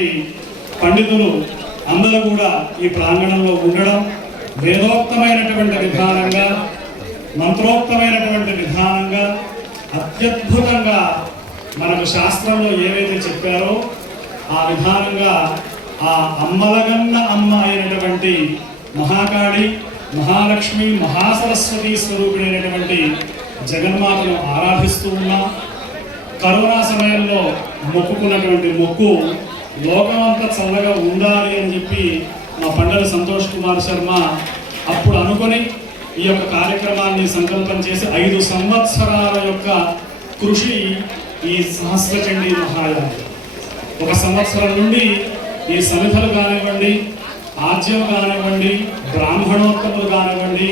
ఉన్నటువంటి పండితులు అందరూ కూడా ఈ ప్రాంగణంలో ఉండడం, వేదోక్తమైనటువంటి విధానంగా, మంత్రోక్తమైనటువంటి విధానంగా, అత్యద్భుతంగా మనకు శాస్త్రంలో ఏవైతే చెప్పారో ఆ విధానంగా ఆ అమ్మలగన్న అమ్మ అయినటువంటి మహాకాళి, మహాలక్ష్మి, మహాసరస్వతి స్వరూపిణైనటువంటి జగన్మాతను ఆరాధిస్తూ ఉన్నాం. కరోనా సమయంలో మొక్కుకున్నటువంటి మొక్కు లోకమంతా చల్లగా ఉండాలి అని చెప్పి మా పండగ సంతోష్ కుమార్ శర్మ అప్పుడు అనుకొని ఈ యొక్క కార్యక్రమాన్ని సంకల్పం చేసి 5 సంవత్సరాల యొక్క కృషి ఈ సహస్రచండీ మహాయాగం. 1 సంవత్సరం నుండి ఈ సమిధలు కానివ్వండి, ఆజ్యం కానివ్వండి, బ్రాహ్మణోత్తములు కానివ్వండి,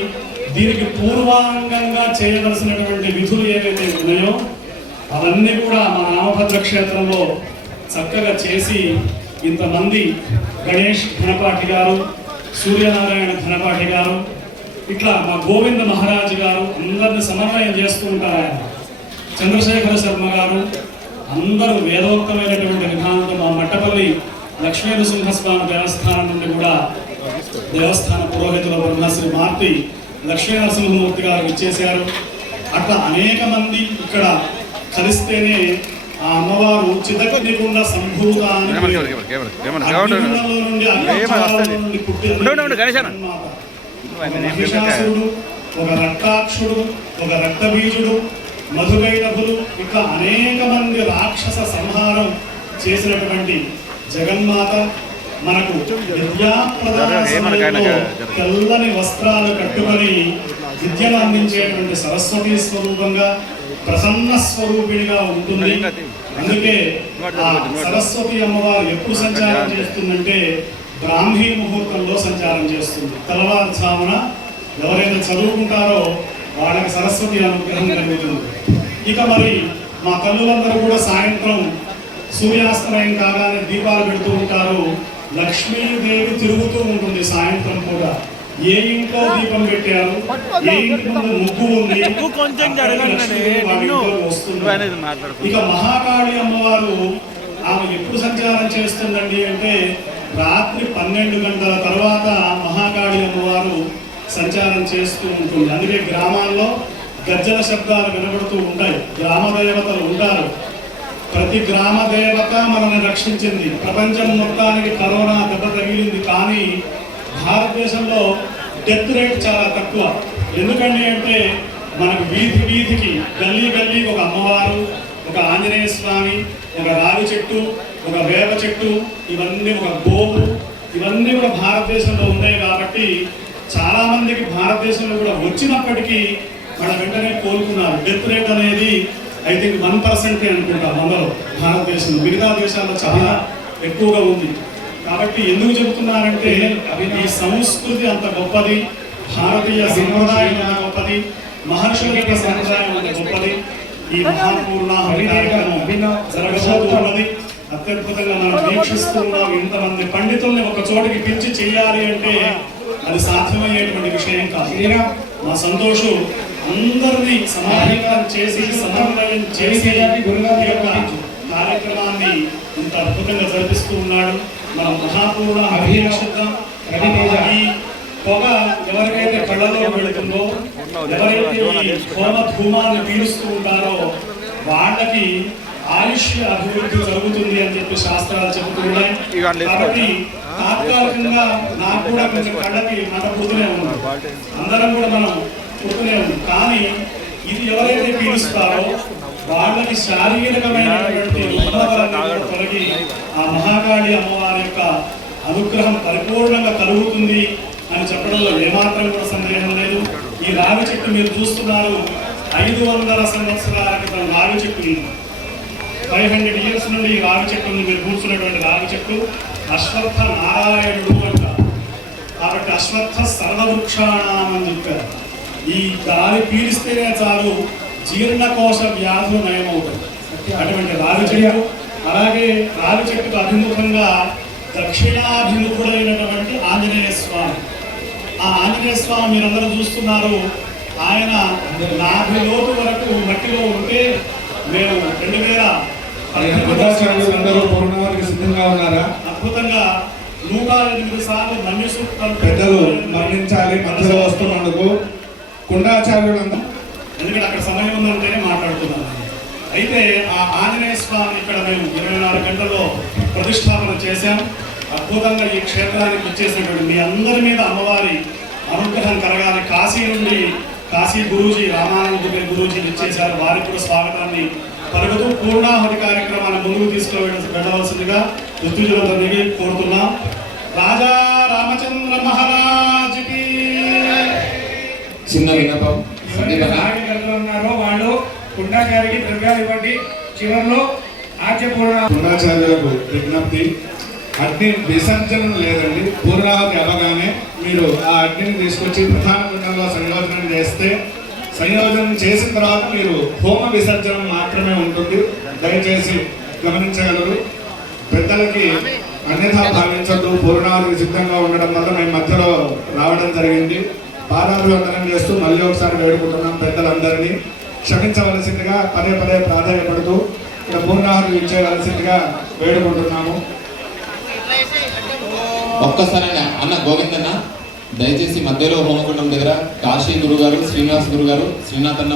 దీనికి పూర్వాంగంగా చేయవలసినటువంటి విధులు ఏవైతే ఉన్నాయో అవన్నీ కూడా మా నామభద్ర క్షేత్రంలో చక్కగా చేసి ఇంతమంది గణేష్ ఘనపాఠి గారు, సూర్యనారాయణ ఘనపాఠి గారు, ఇట్లా మా గోవింద మహారాజు గారు అందరిని సమన్వయం చేస్తూ ఉంటారు. ఆయన చంద్రశేఖర శర్మ గారు అందరూ వేదోక్తమైనటువంటి విధానంతో మా మట్టపల్లి లక్ష్మీ నరసింహస్వామి దేవస్థానం నుండి కూడా దేవస్థాన పురోహితుల బ్రహ్మశ్రీ మార్తి లక్ష్మీ నరసింహమూర్తి గారు ఇచ్చేశారు. అట్లా అనేక మంది ఇక్కడ కలిస్తేనే ఆ అమ్మవారు చిదగ్నిగుండ సంభూత మహిషాసురుడు, ఒక రక్తాక్షుడు, ఒక రక్తబీజుడు, మధుగైరభులు, ఇట్లా అనేక మంది రాక్షస సంహారం చేసినటువంటి జగన్మాత మనకు విద్యాప్రదాన తెల్లని వస్త్రాలు కట్టుకొని విద్యను అందించేటువంటి సరస్వతి స్వరూపంగా, ప్రసన్న స్వరూపిణిగా ఉంటుంది. అందుకే ఆ సరస్వతి అమ్మవారు ఎప్పుడు సంచారం చేస్తుందంటే బ్రాహ్మీ ముహూర్తంలో సంచారం చేస్తుంది. తెల్లవారుజామున ఎవరైతే చదువుకుంటారో వాళ్ళకి సరస్వతి అనుగ్రహం కలుగుతుంది. ఇక మరి మా తల్లులందరూ కూడా సాయంత్రం సూర్యాస్తమయం కాగానే దీపాలు పెడుతూ ఉంటారు. లక్ష్మీదేవి తిరుగుతూ ఉంటుంది సాయంత్రం కూడా. ఏ ఇంట్లో దీపం పెట్టారు, ఏ ఇంటి ముందు ముగ్గు ఉంది, ఇక మహాకాళి అమ్మవారు ఆమె ఎప్పుడు సంచారం చేస్తుందండి అంటే రాత్రి 12 గంటల తర్వాత మహాకాళి అమ్మవారు సంచారం చేస్తూ ఉంటుంది. అందుకే గ్రామాల్లో గజ్జల శబ్దాలు వినబడుతూ ఉంటాయి. గ్రామ దేవతలు ఉంటారు. ప్రతి గ్రామ దేవత మనల్ని రక్షించింది. ప్రపంచం మొత్తానికి కరోనా దెబ్బ తగిలింది, కానీ భారతదేశంలో డెత్ రేట్ చాలా తక్కువ. ఎందుకండి అంటే మనకు వీధి వీధికి, గల్లీ గల్లీకి ఒక అమ్మవారు, ఒక ఆంజనేయ స్వామి, ఒక రావి చెట్టు, ఒక వేప చెట్టు, ఇవన్నీ ఒక గోపు, ఇవన్నీ కూడా భారతదేశంలో ఉన్నాయి. కాబట్టి చాలా మందికి భారతదేశంలో కూడా వచ్చినప్పటికీ మన వెంటనే కోలుకున్నారు. డెత్ రేట్ అనేది ఐ థింక్ 1% అనుకుంటాం మనలో భారతదేశంలో. మిగతా దేశాల్లో చాలా ఎక్కువగా ఉంది. కాబట్టి ఎందుకు చెబుతున్నారంటే ఈ సంస్కృతి అంత గొప్పది, భారతీయ సంప్రదాయం అంత గొప్పది, మహర్షుల యొక్క సంప్రదాయం అంత గొప్పది. ఈ మహాపూర్ణాహుతి కార్యక్రమం జరగబోతున్నది. అత్యద్భుతంగా మనం వీక్షిస్తున్నాం. ఇంతమంది పండితుల్ని ఒక చోటికి పిలిచి చేయాలి అంటే అది సాధ్యమయ్యేటువంటి విషయం కాదు. మా సంతోషం అందరినీ సమాధానం చేసి సమన్వయం చేసి కార్యక్రమాన్ని ఇంత అద్భుతంగా జరిపిస్తూ ఉన్నాడు. మన మహాపూర్ణ అభిషేకం. ఈ పొగ ఎవరికైతే కళ్ళలో పెడుతుందో, ఎవరైతే ఈ హోమ ధూమాన్ని పీలుస్తూ ఉంటారో వాళ్ళకి ఆయుష్ అభివృద్ధి జరుగుతుంది అని చెప్పి శాస్త్రాలు చెబుతున్నాయి. కాబట్టి తాత్కాలికంగా నాకు కూడా కొంచెం కళ్ళకి మన పుడుతూనే ఉన్నాం, అందరం కూడా మనం పుడుతూనే ఉన్నాం. కానీ ఇది ఎవరైతే పీలుస్తారో వాళ్ళకి శారీరకమైనటువంటి తొలగి ఆ మహాకాళి అమ్మవారి యొక్క అనుగ్రహం పరిపూర్ణంగా కలుగుతుంది అని చెప్పడంలో ఏమాత్రం కూడా సందేహం లేదు. ఈ రావి చెట్టు మీరు చూస్తున్నారు, 500 సంవత్సరాల క్రితం రావి చెట్టు, 500 years నుండి ఈ రావి చెట్టు ఉంది. మీరు కూర్చున్నటువంటి రావి చెట్టు అశ్వత్థ నారాయణుడు అంటారు. కాబట్టి అశ్వత్థ సర్వవృక్షాణం అని చెప్పారు. ఈ గాలి పీలిస్తేనే చాలు జీర్ణకోశ వ్యాధులు నయమవుతాయి. అటువంటి రావి చెట్టు. అలాగే రావి చెట్టుకు అభిముఖంగా దక్షిణాభిముఖుడైనటువంటి ఆంజనేయ స్వామి. ఆ ఆంజనేయ స్వామి మీరందరూ చూస్తున్నారు. ఆయన 40 లోతు వరకు మట్టిలో ఉంటే మేము అందరూ పూర్ణావతికి సిద్ధంగా ఉన్నారా? అద్భుతంగా 108 సార్లు మన్య సూక్తాలు పెద్దలు మరణించాలి మధ్యలో వస్తున్నందుకు కుండాచార్యులందరూ, ఎందుకంటే అక్కడ సమయం ఉందంటేనే మాట్లాడుతున్నాను. అయితే ఆ ఆంజనేయ స్వామి ఇక్కడ మేము 24 గంటల్లో ప్రతిష్టాపన చేశాం. అద్భుతంగా ఈ క్షేత్రానికి ఇచ్చేసినటువంటి మీ అందరి మీద అమ్మవారి అనుగ్రహం కలగాలి. కాశీ నుండి కాశీ గురూజీ రామానంద గురూజీ ఇచ్చేశారు. వారికి కూడా స్వాగతాన్ని పలుకుతూ పూర్ణాహుతి కార్యక్రమాన్ని ముందుకు తీసుకువెళ్ళవలసిందిగా ఋతుజులందరినీ కోరుతున్నాం. రాజా రామచంద్ర మహారాజుకి చిన్న విన్నపం. ఉన్నారో వాళ్ళు కుండా గారికి ద్రవ్యాలు ఇవ్వండి. చివరిలో కుండాచార్యులకు విజ్ఞప్తి, అగ్ని విసర్జనం లేదండి. పూర్ణావతి అవగానే మీరు ఆ అగ్నిని తీసుకొచ్చి ప్రధాన కుండంలో సంయోజనం చేస్తే, సంయోజనం చేసిన తర్వాత మీరు హోమ విసర్జనం మాత్రమే ఉంటుంది. దయచేసి గమనించగలరు. పెద్దలకి అన్యథా భావించద్దు. పూర్ణావతికి సిద్ధంగా ఉండడం వల్ల మేము మధ్యలో రావడం జరిగింది. పాదాభివందనం చేస్తూ మళ్ళీ ఒకసారి వేడుకుంటున్నాం. పెద్దలందరినీ క్షమించవలసిందిగా పదే పదే ప్రాధాన్యపడుతూ ఇక్కడ పూర్ణాహుతి ఇచ్చేయవలసిందిగా వేడుకుంటున్నాము. ఒక్కసారి అన్న గోవిందన్న, దయచేసి మధ్యలో హోమకుండం దగ్గర కాశీ గురుగారు, శ్రీనివాస్ గురుగారు, శ్రీనాథ్ అన్న